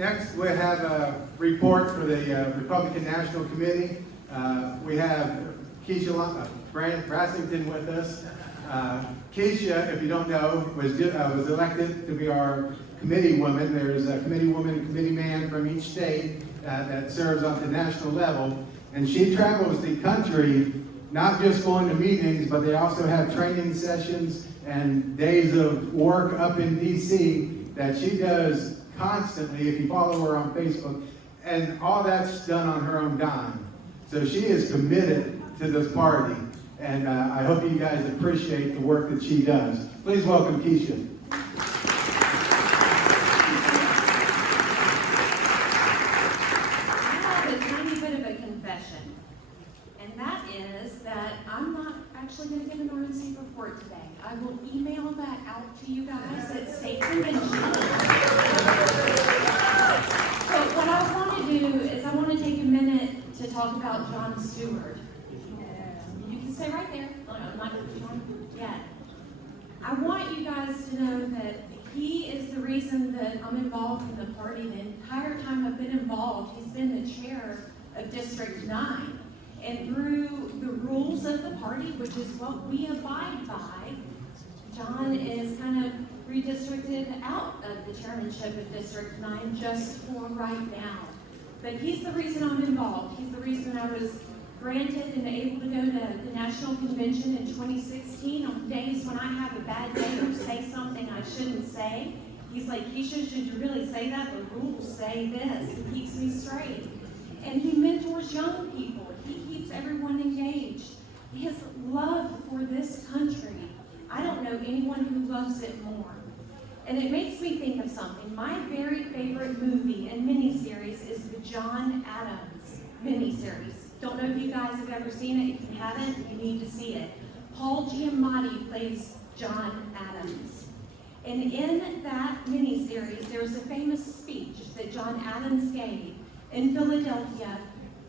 Next, we have a report for the Republican National Committee. We have Kyshia Brassington with us. Kyshia, if you don't know, was elected to be our Committeewoman. There's a Committeewoman and Committeeman from each state that serves on the national level. And she travels the country, not just going to meetings, but they also have training sessions and days of work up in D.C. that she does constantly, if you follow her on Facebook, and all that's done on her own dime. So she is committed to this party, and I hope you guys appreciate the work that she does. Please welcome Kyshia. I have a tiny bit of a confession, and that is that I'm not actually going to give an RNC report today. I will email that out to you guys at state convention. But what I want to do is I want to take a minute to talk about John Stewart. You can stay right there. I'm not going to yet. I want you guys to know that he is the reason that I'm involved in the party. The entire time I've been involved, he's been the chair of District 9. And through the rules of the party, which is what we abide by, John is kind of redistricted out of the chairmanship of District 9 just for right now. But he's the reason I'm involved. He's the reason I was granted and able to go to the National Convention in 2016 on days when I have a bad day or say something I shouldn't say. He's like, Kyshia, should you really say that? The rules say this. He keeps me straight. And he mentors young people. He keeps everyone engaged. His love for this country, I don't know anyone who loves it more. And it makes me think of something. My very favorite movie and miniseries is the John Adams miniseries. Don't know if you guys have ever seen it. If you haven't, you need to see it. Paul Giamatti plays John Adams. And in that miniseries, there's a famous speech that John Adams gave in Philadelphia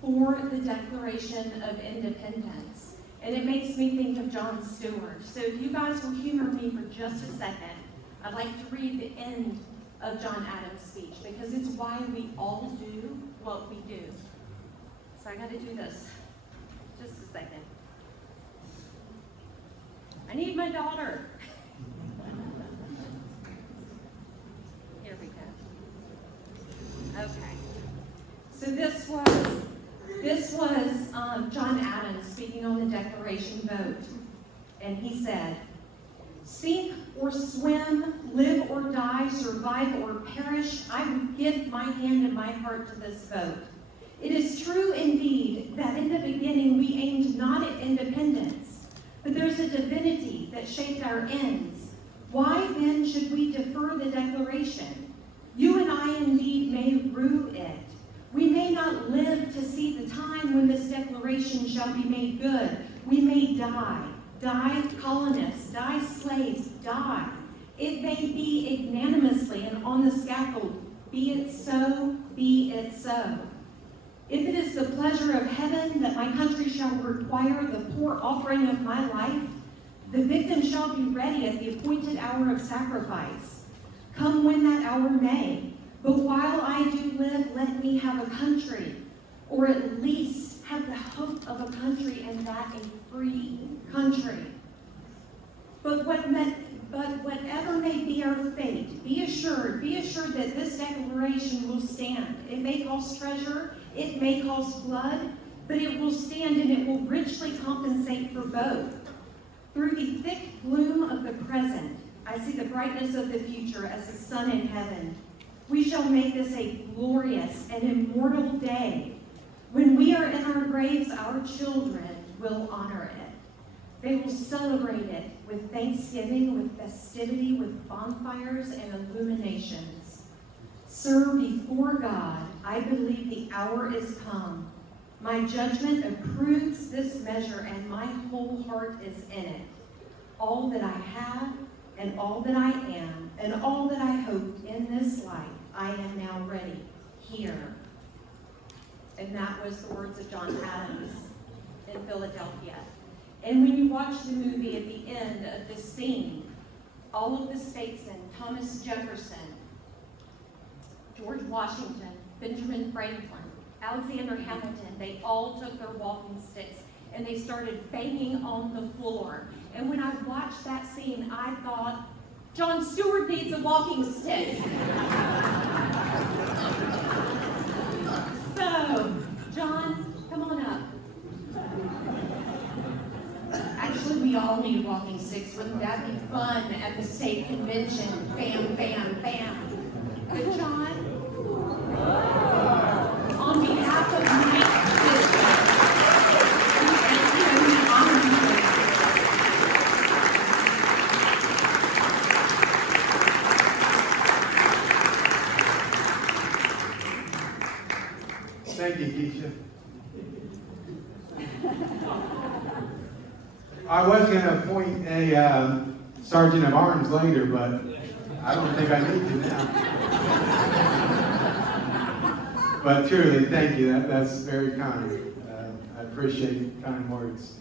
for the Declaration of Independence. And it makes me think of John Stewart. So if you guys will humor me for just a second, I'd like to read the end of John Adams' speech because it's why we all do what we do. So I gotta do this. Just a second. I need my daughter. Here we go. Okay. So this was John Adams speaking on the Declaration vote. And he said, "Sink or swim, live or die, survive or perish, I would give my hand and my heart to this vote. It is true indeed that in the beginning we aimed not at independence, but there's a divinity that shaped our ends. Why then should we defer the Declaration? You and I indeed may rue it. We may not live to see the time when this Declaration shall be made good. We may die. Die colonists, die slaves, die. It may be ignominiously and on the scaffold. Be it so, be it so. If it is the pleasure of heaven that my country shall require the poor offering of my life, the victim shall be ready at the appointed hour of sacrifice. Come when that hour may. But while I do live, let me have a country, or at least have the hope of a country, and that a free country. But whatever may be our fate, be assured that this declaration will stand. It may cost treasure, it may cost blood, but it will stand and it will richly compensate for both. Through the thick gloom of the present, I see the brightness of the future as the sun in heaven. We shall make this a glorious and immortal day. When we are in our graves, our children will honor it. They will celebrate it with thanksgiving, with festivity, with bonfires and illuminations. Sir, before God, I believe the hour is come. My judgment approves this measure, and my whole heart is in it. All that I have, and all that I am, and all that I hoped in this life, I am now ready, here." And that was the words of John Adams in Philadelphia. And when you watch the movie, at the end of this scene, all of the statesmen, Thomas Jefferson, George Washington, Benjamin Franklin, Alexander Hamilton, they all took their walking sticks and they started banging on the floor. And when I watched that scene, I thought, John Stewart needs a walking stick. So, John, come on up. Actually, we all need walking sticks. Wouldn't that be fun at the state convention? Bam, bam, bam. But John, on behalf of my district, we honor you. Thank you, Kyshia. I was going to appoint a sergeant of arms later, but I don't think I need to now. But truly, thank you. That's very kind. I appreciate kind words.